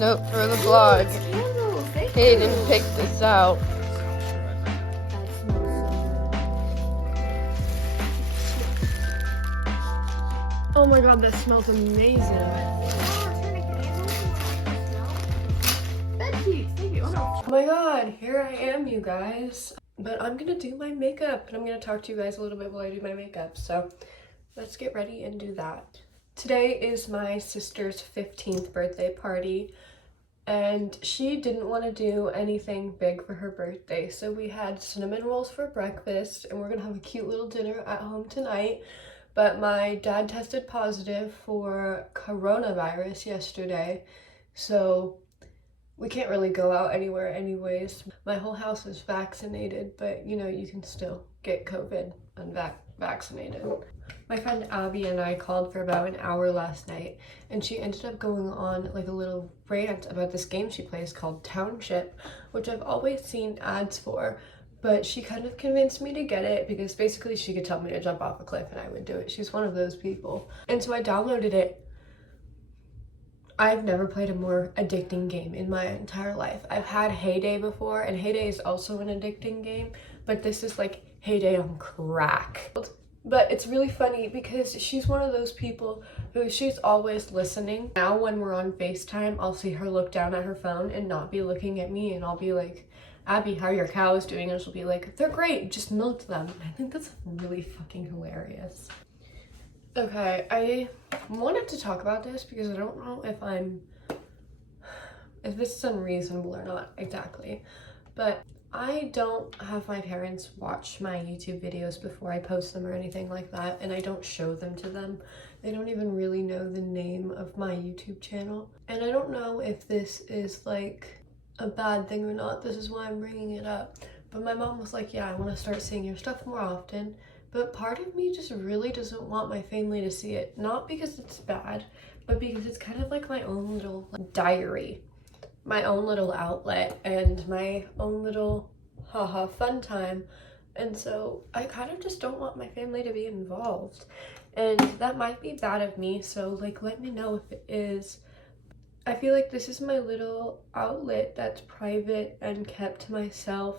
note for the blog. Hayden picked this out. Oh my god, that smells amazing. Oh my god, here I am, you guys. But I'm gonna do my makeup and I'm gonna talk to you guys a little bit while I do my makeup. So let's get ready and do that. Today is my sister's 15th birthday party and she didn't want to do anything big for her birthday. So we had cinnamon rolls for breakfast and we're gonna have a cute little dinner at home tonight. But my dad tested positive for coronavirus yesterday, so we can't really go out anywhere anyways. My whole house is vaccinated, but you know, you can still get COVID unvaccinated. My friend Abby and I called for about an hour last night, and she ended up going on like a little rant about this game she plays called Township, which I've always seen ads for. But she kind of convinced me to get it because basically she could tell me to jump off a cliff and I would do it. She's one of those people. And so I downloaded it. I've never played a more addicting game in my entire life. I've had Heyday before, and Heyday is also an addicting game, but this is like Heyday on crack. But it's really funny because she's one of those people who she's always listening. Now when we're on FaceTime, I'll see her look down at her phone and not be looking at me, and I'll be like, Abby, how are your cows doing? And she'll be like, they're great, just milked them. I think that's really fucking hilarious. Okay, I wanted to talk about this because I don't know if this is unreasonable or not exactly, but I don't have my parents watch my YouTube videos before I post them or anything like that, and I don't show them to them. They don't even really know the name of my YouTube channel, and I don't know if this is like a bad thing or not. This is why I'm bringing it up. But my mom was like, yeah, I want to start seeing your stuff more often. But part of me just really doesn't want my family to see it. Not because it's bad, but because it's kind of like my own little diary, my own little outlet, and my own little haha fun time. And so I kind of just don't want my family to be involved. And that might be bad of me, so like let me know if it is. I feel like this is my little outlet that's private and kept to myself,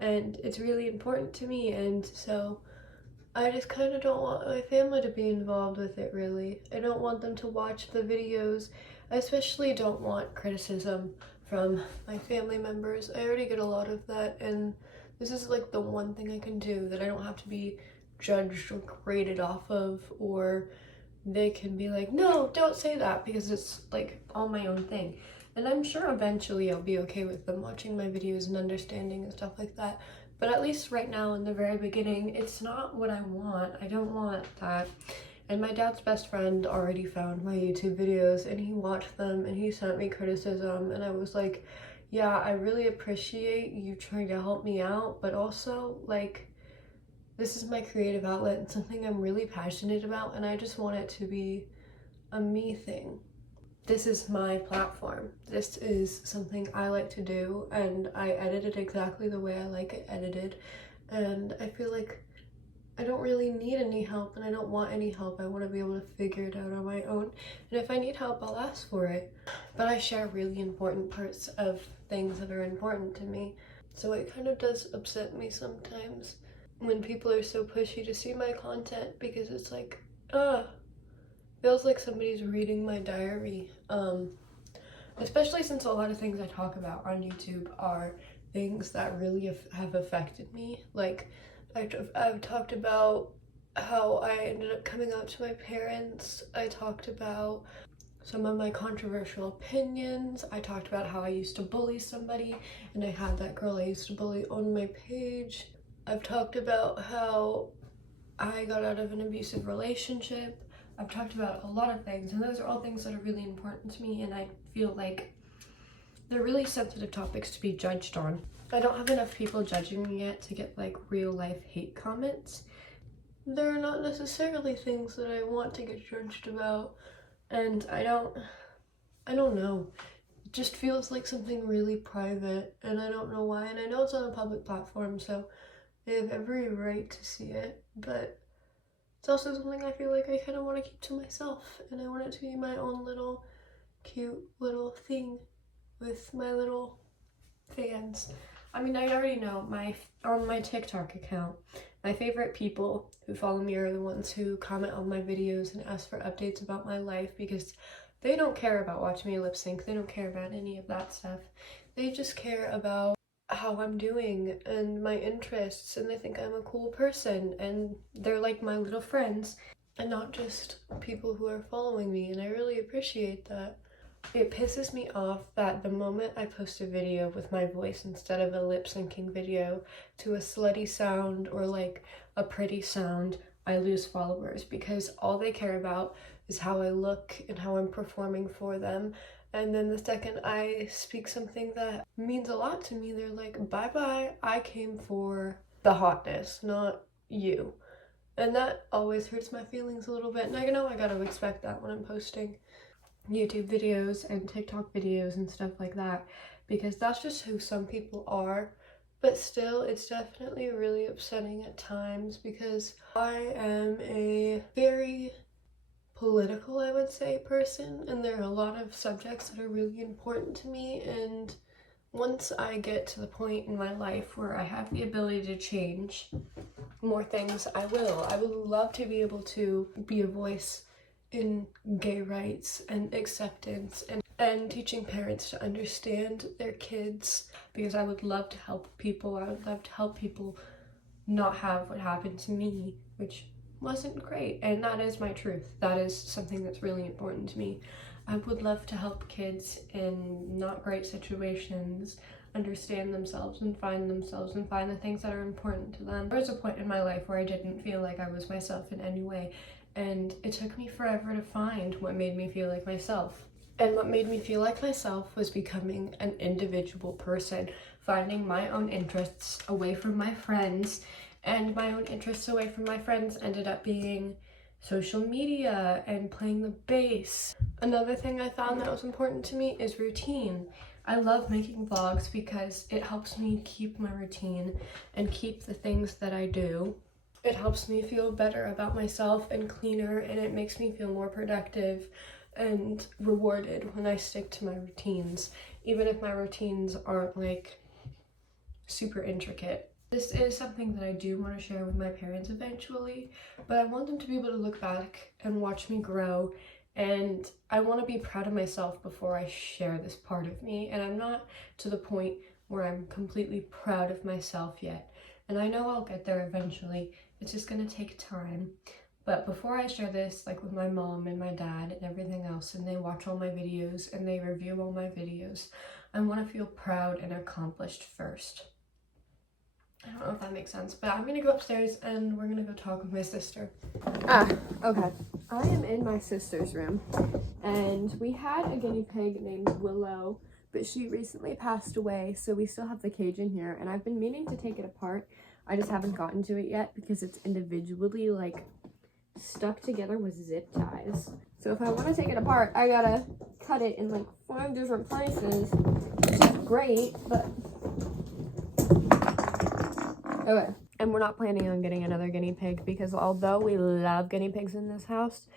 and it's really important to me, and so I just kind of don't want my family to be involved with it, really. I don't want them to watch the videos. I especially don't want criticism from my family members. I already get a lot of that, and this is like the one thing I can do that I don't have to be judged or graded off of, or they can be like, no, don't say that, because it's like all my own thing. And I'm sure eventually I'll be okay with them watching my videos and understanding and stuff like that. But at least right now in the very beginning, it's not what I want. I don't want that. And my dad's best friend already found my YouTube videos and he watched them and he sent me criticism, and I was like, yeah, I really appreciate you trying to help me out, but also like, this is my creative outlet and something I'm really passionate about, and I just want it to be a me thing. This is my platform. This is something I like to do, and I edit it exactly the way I like it edited, and I feel like I don't really need any help, and I don't want any help. I want to be able to figure it out on my own, and if I need help, I'll ask for it. But I share really important parts of things that are important to me, so it kind of does upset me sometimes when people are so pushy to see my content, because it's like, feels like somebody's reading my diary. Especially since a lot of things I talk about on YouTube are things that really have affected me. Like, I've talked about how I ended up coming out to my parents. I talked about some of my controversial opinions. I talked about how I used to bully somebody, and I had that girl I used to bully on my page. I've talked about how I got out of an abusive relationship. I've talked about a lot of things, and those are all things that are really important to me, and I feel like they're really sensitive topics to be judged on. I don't have enough people judging me yet to get like real life hate comments. They're not necessarily things that I want to get judged about, and I don't know. It just feels like something really private, and I don't know why, and I know it's on a public platform, so they have every right to see it, but it's also something I feel like I kind of want to keep to myself, and I want it to be my own little cute little thing with my little fans. I mean, I already know on my TikTok account, my favorite people who follow me are the ones who comment on my videos and ask for updates about my life, because they don't care about watching me lip sync. They don't care about any of that stuff. They just care about how I'm doing and my interests, and they think I'm a cool person, and they're like my little friends and not just people who are following me, and I really appreciate that. It pisses me off that the moment I post a video with my voice instead of a lip syncing video to a slutty sound or like a pretty sound, I lose followers, because all they care about is how I look and how I'm performing for them. And then the second I speak something that means a lot to me, they're like, bye bye, I came for the hotness, not you. And that always hurts my feelings a little bit, and I know I gotta expect that when I'm posting YouTube videos and TikTok videos and stuff like that, because that's just who some people are. But still, it's definitely really upsetting at times, because I am a very political, I would say, person, and there are a lot of subjects that are really important to me, and once I get to the point in my life where I have the ability to change more things, I will. I would love to be able to be a voice in gay rights and acceptance, and teaching parents to understand their kids, because I would love to help people. I would love to help people not have what happened to me, which wasn't great, and that is my truth. That is something that's really important to me. I would love to help kids in not great situations understand themselves and find the things that are important to them. There was a point in my life where I didn't feel like I was myself in any way, and it took me forever to find what made me feel like myself. And what made me feel like myself was becoming an individual person, finding my own interests away from my friends, and my own interests away from my friends ended up being social media and playing the bass. Another thing I found that was important to me is routine. I love making vlogs because it helps me keep my routine and keep the things that I do. It helps me feel better about myself and cleaner, and it makes me feel more productive and rewarded when I stick to my routines, even if my routines aren't like super intricate. This is something that I do want to share with my parents eventually, but I want them to be able to look back and watch me grow, and I want to be proud of myself before I share this part of me, and I'm not to the point where I'm completely proud of myself yet, and I know I'll get there eventually. It's just gonna take time. But before I share this, like with my mom and my dad and everything else, and they watch all my videos and they review all my videos, I want to feel proud and accomplished first. I don't know if that makes sense, but I'm gonna go upstairs and we're gonna go talk with my sister. Okay. I am in my sister's room, and we had a guinea pig named Willow, but she recently passed away, so we still have the cage in here, and I've been meaning to take it apart. I just haven't gotten to it yet because it's individually like stuck together with zip ties. So if I want to take it apart, I gotta cut it in like 5 different places, which is great, but okay. And we're not planning on getting another guinea pig, because although we love guinea pigs in this house,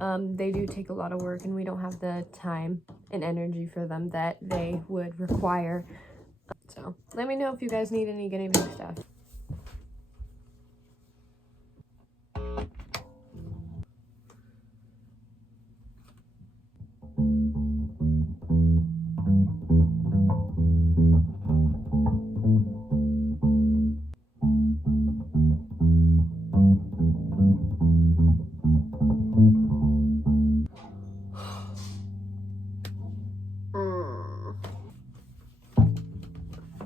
they do take a lot of work, and we don't have the time and energy for them that they would require. So let me know if you guys need any guinea pig stuff.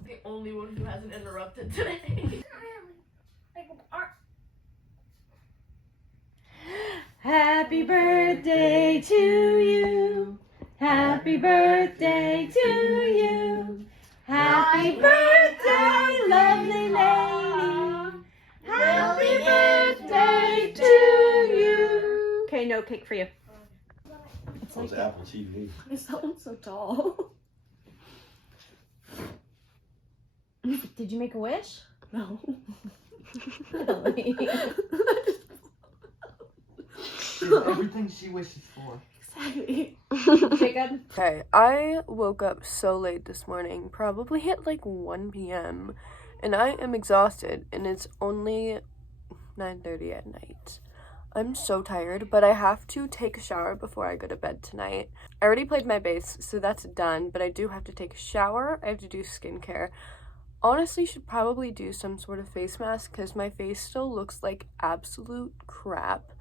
The only one who hasn't interrupted today. Happy birthday to you. Happy birthday to you. Happy birthday, lovely lady. Happy birthday to you. Okay, no cake for you. It's Those Apple TV. Why is that one so tall? Did you make a wish? No. Really? Everything she wishes for. Exactly. Jacob? Okay, I woke up so late this morning, probably at like 1 p.m. and I am exhausted and it's only 9:30 at night. I'm so tired, but I have to take a shower before I go to bed tonight. I already played my bass, so that's done, but I do have to take a shower. I have to do skincare. Honestly, should probably do some sort of face mask because my face still looks like absolute crap.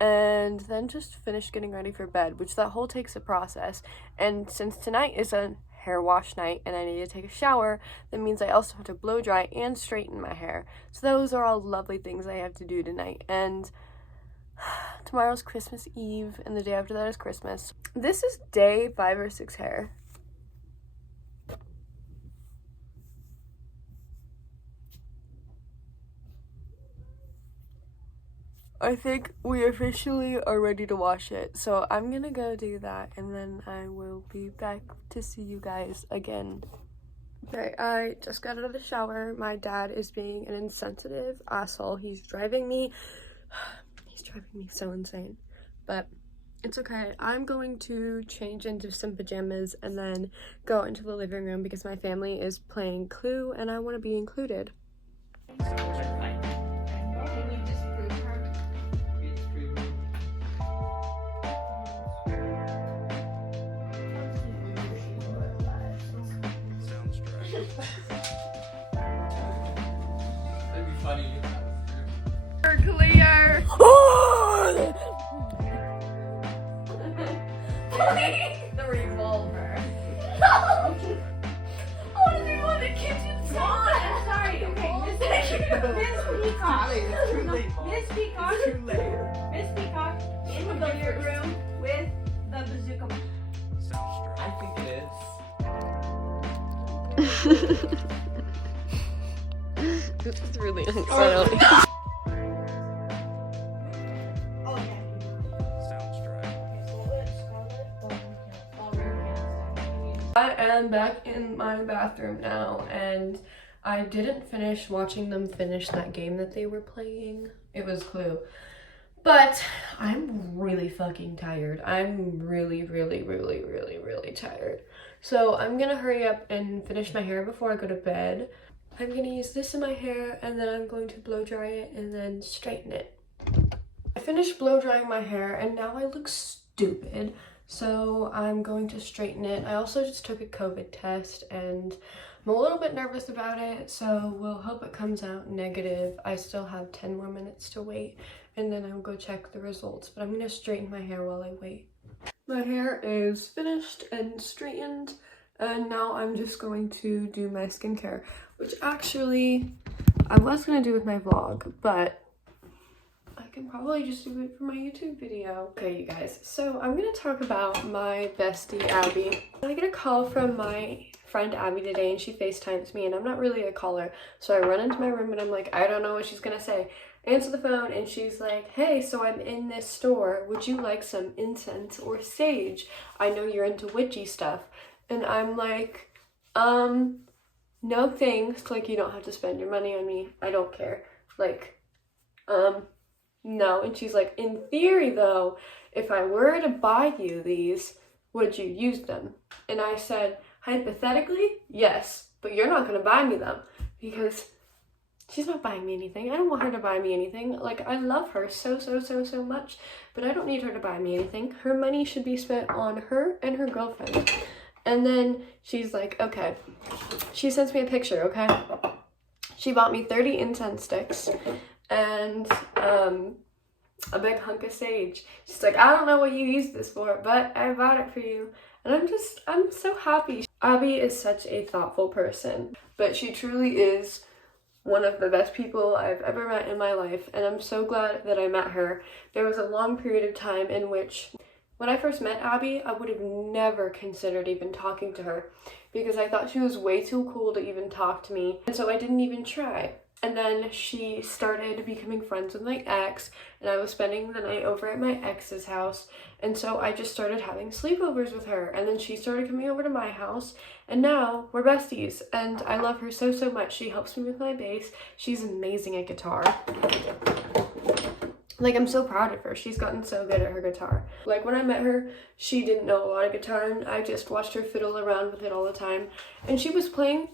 And then just finish getting ready for bed, which that whole takes a process. And since tonight is a hair wash night and I need to take a shower, that means I also have to blow dry and straighten my hair. So those are all lovely things I have to do tonight. And tomorrow's Christmas Eve and the day after that is Christmas. This is day 5 or 6 hair. I think we officially are ready to wash it, so I'm gonna go do that and then I will be back to see you guys again. Okay, I just got out of the shower. My dad is being an insensitive asshole. He's driving me so insane, but it's okay. I'm going to change into some pajamas and then go into the living room because my family is playing Clue and I want to be included. That'd be funny. We're clear. The revolver. I want to do one that kids inside. I'm sorry. Okay, Miss Peacock. It's too late, Mom. Miss Peacock. It's too late. Miss Peacock in the billiard room with the bazooka. I think it is. This is really unsettling. I am back in my bathroom now, and I didn't finish watching them finish that game that they were playing. It was Clue. But I'm really fucking tired. I'm really tired. So I'm gonna hurry up and finish my hair before I go to bed. I'm gonna use this in my hair, and then I'm going to blow dry it and then straighten it. I finished blow drying my hair, and now I look stupid. So I'm going to straighten it. I also just took a COVID test and I'm a little bit nervous about it, so we'll hope it comes out negative. I still have 10 more minutes to wait and then I'll go check the results, but I'm gonna straighten my hair while I wait. My hair is finished and straightened, and now I'm just going to do my skincare, which actually I was gonna do with my vlog, but I can probably just do it for my YouTube video. Okay, you guys, so I'm gonna talk about my bestie, Abby. I get a call from my friend Abby today and she FaceTimes me, and I'm not really a caller, so I run into my room and I'm like, I don't know what she's gonna say. Answer the phone and she's like, hey, so I'm in this store. Would you like some incense or sage? I know you're into witchy stuff. And I'm like, no thanks. Like, you don't have to spend your money on me. I don't care. Like, no. And she's like, in theory though, if I were to buy you these, would you use them? And I said, hypothetically, yes, but you're not gonna buy me them because she's not buying me anything. I don't want her to buy me anything. Like, I love her so much, but I don't need her to buy me anything. Her money should be spent on her and her girlfriend. And then she's like, okay. She sends me a picture, okay? She bought me 30 incense sticks and a big hunk of sage. She's like, I don't know what you use this for, but I bought it for you. And I'm so happy. Abby is such a thoughtful person, but she truly is one of the best people I've ever met in my life, and I'm so glad that I met her. There was a long period of time in which, when I first met Abby, I would have never considered even talking to her because I thought she was way too cool to even talk to me, and so I didn't even try. And then she started becoming friends with my ex, and I was spending the night over at my ex's house, and so I just started having sleepovers with her, and then she started coming over to my house, and now we're besties, and I love her so much. She helps me with my bass. She's amazing at guitar. Like, I'm so proud of her. She's gotten so good at her guitar. Like, when I met her, she didn't know a lot of guitar, and I just watched her fiddle around with it all the time. And she was playing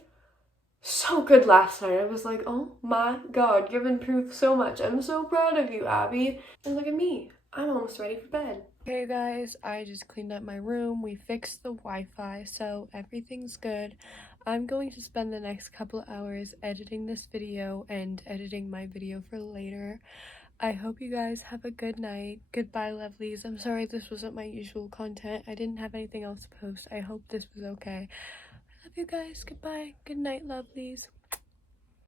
so good last night. I was like, oh my god, you've improved so much. I'm so proud of you, Abby. And look at me. I'm almost ready for bed. Okay guys, I just cleaned up my room. We fixed the Wi-Fi, so everything's good. I'm going to spend the next couple of hours editing this video and editing my video for later. I hope you guys have a good night. Goodbye, lovelies. I'm sorry this wasn't my usual content. I didn't have anything else to post. I hope this was okay. I love you guys. Goodbye. Good night, lovelies.